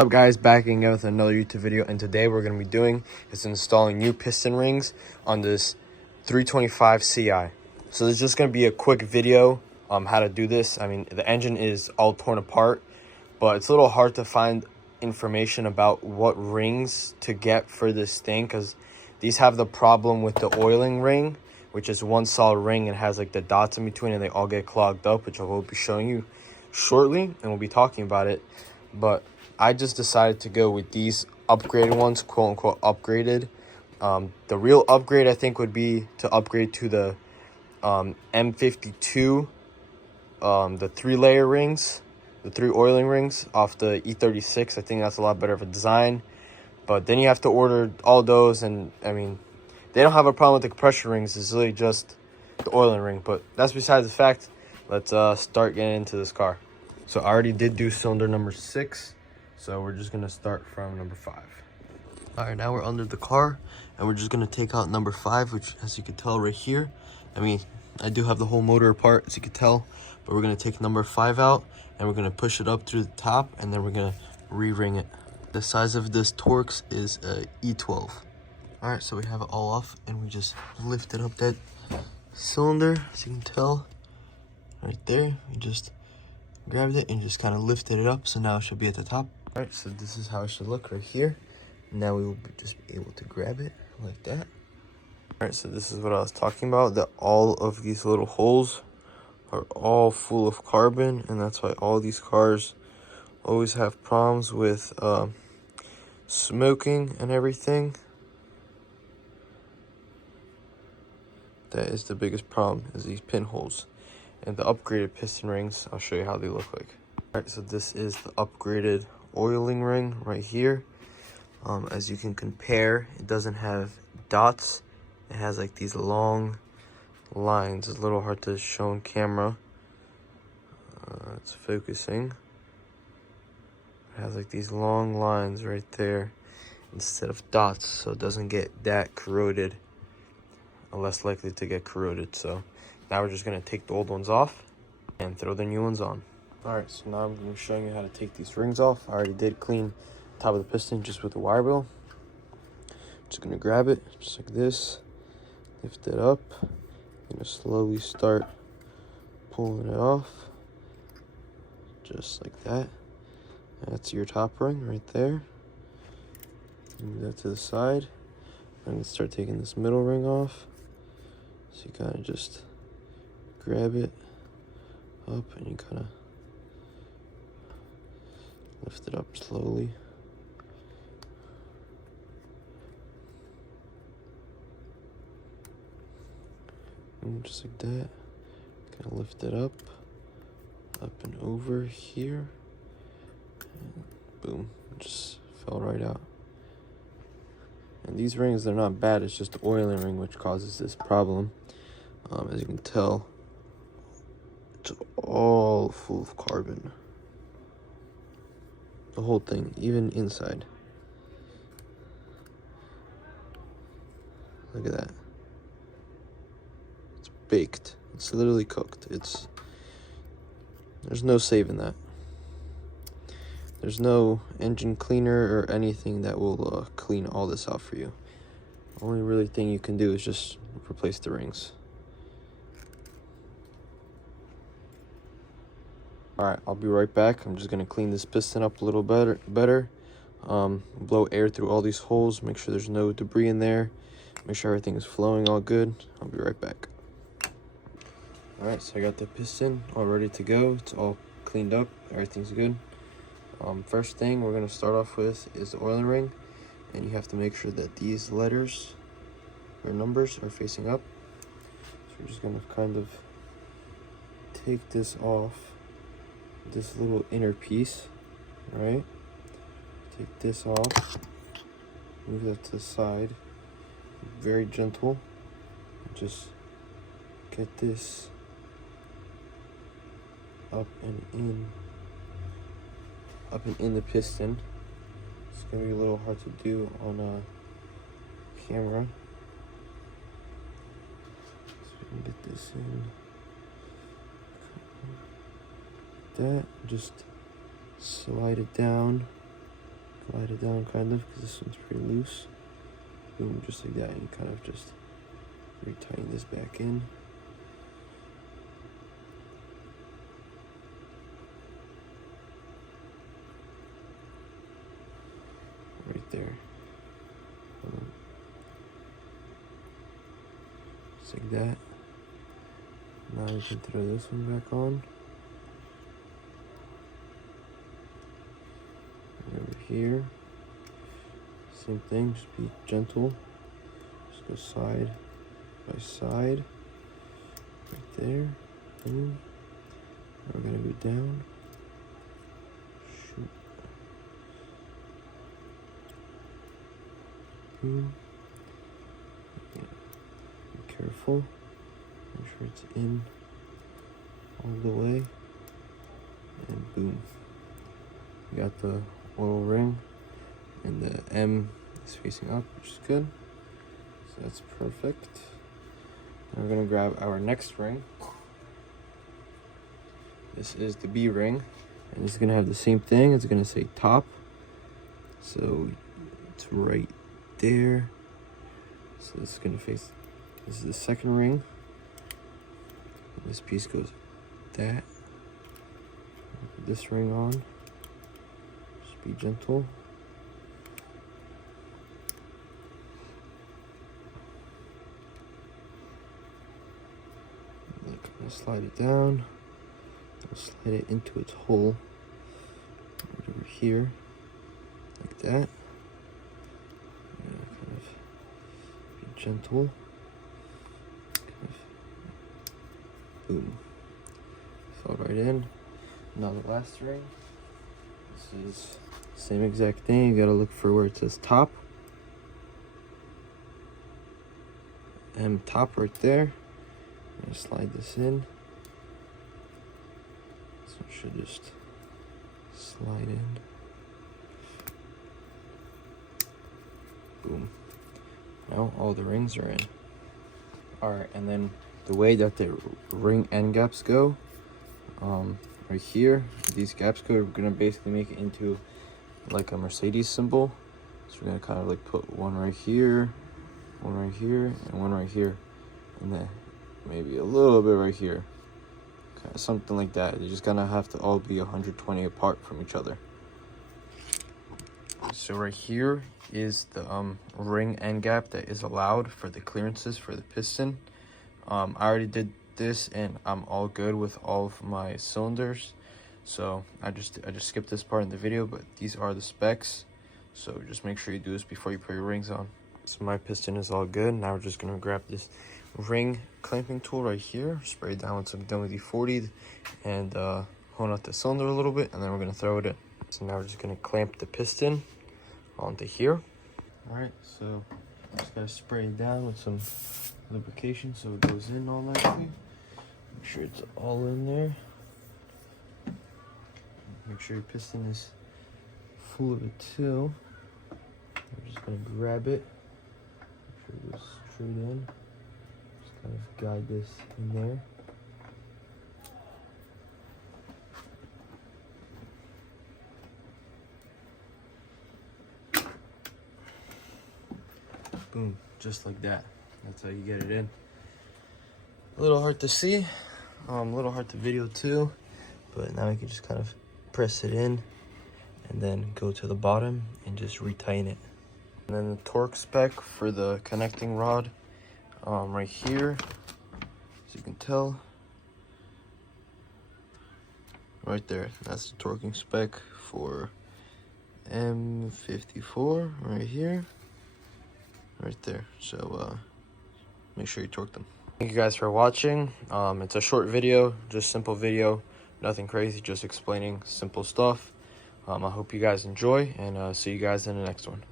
What's up guys, back again with another YouTube video, and today we're going to be doing is installing new piston rings on this 325 Ci. So this is just going to be a quick video how to do this. I mean, the engine is all torn apart, but it's a little hard to find information about what rings to get for this thing, because these have the problem with the oiling ring, which is one solid ring and has like the dots in between, and they all get clogged up, which I will be showing you shortly, and we'll be talking about it. But I just decided to go with these upgraded ones, quote unquote upgraded. The real upgrade I think would be to upgrade to the M52, the 3-layer rings, the 3 oiling rings off the e46. I think that's a lot better of a design. But then you have to order all those, and I mean, they don't have a problem with the compression rings. It's really just the oiling ring. But that's besides the fact. Let's start getting into this car. So I already did do cylinder number 6. So we're just going to start from number 5. All right, now we're under the car, and we're just going to take out number 5, which, as you can tell right here, I mean, I do have the whole motor apart, as you can tell, but we're going to take number 5 out, and we're going to push it up through the top, and then we're going to re-ring it. The size of this Torx is a E12. All right, so we have it all off, and we just lifted up that cylinder, as you can tell, right there. We just grabbed it and just kind of lifted it up, so now it should be at the top. All right, so this is how it should look right here. Now we will just be able to grab it like that. All right, so this is what I was talking about, that all of these little holes are all full of carbon, and that's why all these cars always have problems with smoking and everything. That is the biggest problem, is these pinholes. And the upgraded piston rings, I'll show you how they look like. All right, so this is the upgraded oiling ring right here. As you can compare, it doesn't have dots. It has like these long lines. It's a little hard to show on camera. It's focusing. It has like these long lines right there instead of dots, so it doesn't get that corroded, or less likely to get corroded. So now we're just going to take the old ones off and throw the new ones on. All right, so now I'm going to be showing you how to take these rings off. I already did clean the top of the piston just with the wire wheel. Just going to grab it just like this, lift it up, and just slowly start pulling it off, just like that. That's your top ring right there. Move that to the side. I'm going to start taking this middle ring off. So you kind of just grab it up, and you kind of lift it up slowly. And just like that, kind of lift it up and over here, and boom, just fell right out. And these rings, they're not bad, it's just the oiling ring which causes this problem. As you can tell, it's all full of carbon. The whole thing, even inside. Look at that. It's baked. It's literally cooked. There's no saving that. There's no engine cleaner or anything that will clean all this out for you. The only really thing you can do is just replace the rings. Alright, I'll be right back. I'm just going to clean this piston up a little better. Blow air through all these holes, make sure there's no debris in there, make sure everything is flowing all good. I'll be right back. Alright, so I got the piston all ready to go. It's all cleaned up, everything's good. First thing we're going to start off with is the oiling ring, and you have to make sure that these letters or numbers are facing up. So we're just going to kind of take this off, this little inner piece, right? Take this off, move that to the side, very gentle, just get this up and in the piston. It's gonna be a little hard to do on camera, so we can get this in. That, just slide it down slide it down kind of, because this one's pretty loose. Boom, just like that, and you kind of just retighten this back in. Right there. Just like that. Now we can throw this one back on. And over here, same thing, just be gentle. Just go side by side. Right there. Boom. Now we're gonna go down. Shoot. Boom. Yeah. Be careful. Make sure it's in all the way. And boom. We got the oil ring, and the M is facing up, which is good. So that's perfect. Now we're gonna grab our next ring. This is the B ring, and it's gonna have the same thing. It's gonna say top. So it's right there. So this is gonna face, this is the second ring. And this piece goes like that. Put this ring on. Just be gentle. Look, I'm gonna slide it down. I'll slide it into its hole right over here, like that. Kind of be gentle. Kind of, boom. Fell right in. Now the last ring. This is the same exact thing. You gotta look for where it says top. M top right there. I'm gonna slide this in. This one should just slide in. Boom. Now all the rings are in. Alright, and then the way that the ring end gaps go, right here, these gaps go, we're gonna basically make it into like a Mercedes symbol. So we're gonna kind of like put one right here, and one right here, and then maybe a little bit right here. Kind of something like that. You're just gonna have to all be 120 apart from each other. So right here is the ring end gap that is allowed for the clearances for the piston. I already did this and I'm all good with all of my cylinders, so I just skipped this part in the video, but these are the specs, so just make sure you do this before you put your rings on. So my piston is all good. Now we're just gonna grab this ring clamping tool right here, spray it down with some WD-40 and hone out the cylinder a little bit, and then we're gonna throw it in. So now we're just gonna clamp the piston onto here. All right, so just gotta spray it down with some lubrication so it goes in all nicely. Make sure it's all in there. Make sure your piston is full of it too. We're just gonna grab it. Make sure it goes straight in. Just kind of guide this in there. Boom, just like that. That's how you get it in. A little hard to see, a little hard to video too, but now you can just kind of press it in and then go to the bottom and just retighten it. And then the torque spec for the connecting rod, right here, as you can tell, right there, that's the torquing spec for M54 right here. Right there. So make sure you torque them. Thank you guys for watching. It's a short video, just simple video, nothing crazy, just explaining simple stuff. I hope you guys enjoy, and see you guys in the next one.